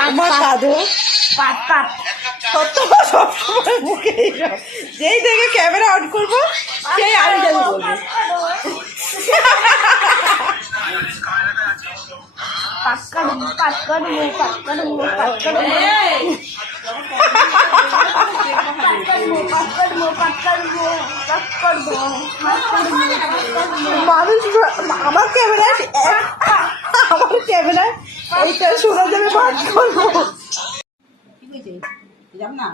আমার কাঁদো। পাট পাট সবসময় মুখে এইসব যেই থেকে ক্যামেরা অন করব সেই আমি জানি বলব। পাক্কার পাক্কার মো পাক্কার মানুষ আমার ক্যামেরায় আমার ক্যামেরায় এইটা শোনা যাবে করব যাব না?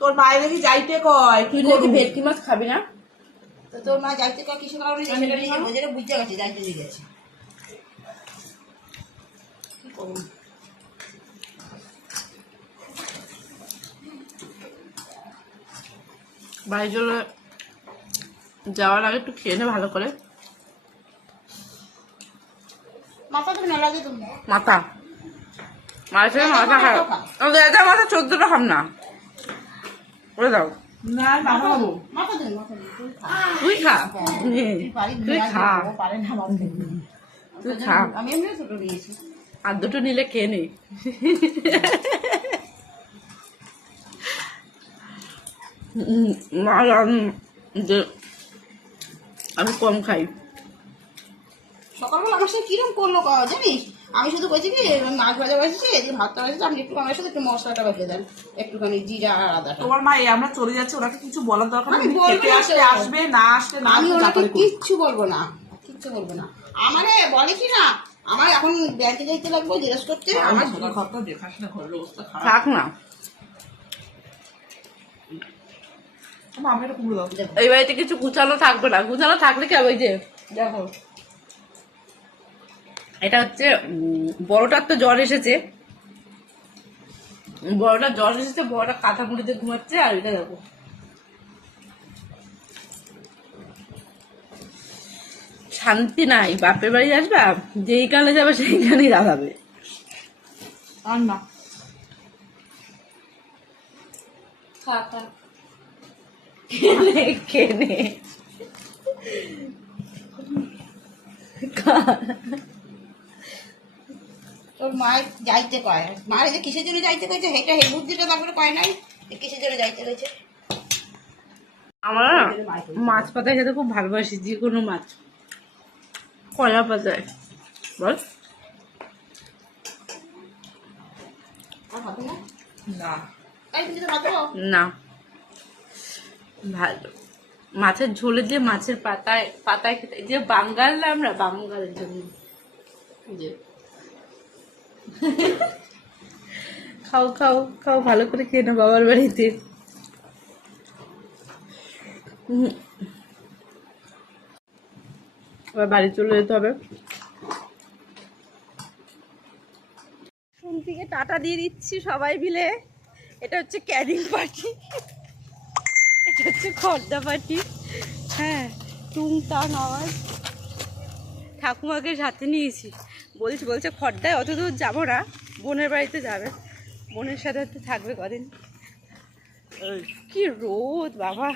তোর বাইরে কি যাইতে কয় তুই নাকি ভেটকি মাছ খাবি না? তো তোর মা যাইতে কয় কিছু কারণে জায়গায় বুঝতে গেছে যাইতে দিয়ে গেছে কি করব? চলে যাওয়ার আগে একটু খেয়ে নে ভালো করে। মাথা মাছের মাথা। খাও এটা মাথা চোদ্দটা খাম না। ওরে দাও। না মাথা খাব। মাথা দিন মাথা দিন তুই খা। তুই খা। তুই খা পারে না। মাথা তুই খা। আমি এমনি ছোট নিয়েছি। আর দুটো নিলে খেয়ে নে। উম, আর আমি- কম খাই। সকালবেলা আমার সাথে কিরম করল জানিস? আমি শুধু বলছি কি মাছ ভাজা বাজছে এদিকে ভাতটা বাজছে আপনি একটু আমার সাথে একটু মশলাটা দেন। একটুখানি জিরা আর আদাটা। তোমার মা এই আমরা চলে যাচ্ছি ওনাকে কিছু বলার দরকার আমি নেই। খেতে আসলে আসবে না আসলে না আমি ওনাকে কিচ্ছু বলব না কিচ্ছু বলব না। আমারে বলে কি না আমার এখন ব্যাংকে যাইতে লাগবে জিজ্ঞেস করতে। আমার আমার ঘরটা দেখাস না ঘরের অবস্থা খারাপ। থাক না মা, আমি এটা কুমড়ো দাও এই বাড়িতে কিছু গুছানো থাকবে না। গুছানো থাকলে কি ওই যে? দেখো। এটা হচ্ছে বড়টার তো জ্বর এসেছে। বড়টা জ্বর এসেছে বড়টা কাঁথা মুড়িতে ঘুমাচ্ছে আর এটা দেখো। শান্তি নাই বাপের বাড়ি আসবা যেইখানে যাবে সেইখানেই দাঁড়াবে। আর না কেনে কেনে তোর মা যাইতে কয়? মার যে কিসের জন্য যাইতে কইছে? সেটা হে বুদ্ধিটা তারপরে কয় নাই? কিসের জন্য যাইতে কইছে? আমরা মাছ পাতায় খেতে খুব ভালোবাসি যে কোনো মাছ। কলা পাতায় বল। না? না। ভালো। মাছের ঝোলে দিয়ে মাছের পাতায় পাতায় খেতে এই যে বাঙ্গাল না আমরা? বাঙ্গালের জন্য। যে। খাও খাও খাও ভালো করে খেয়ে নাও বাবার বাড়িতে। এবার বাড়ি চলে যেতে হবে। থেকে টাটা দিয়ে দিচ্ছি সবাই মিলে। এটা হচ্ছে ক্যারিং পার্টি। এটা হচ্ছে খর্দা পার্টি হ্যাঁ টুংটাং আওয়াজ। ঠাকুমাকে সাথে নিয়েছি। বলছি বলছে খর্দায় অত দূর যাব না বোনের বাড়িতে যাবে। বোনের সাথে থাকবে কদিন? কি রোদ বাবা।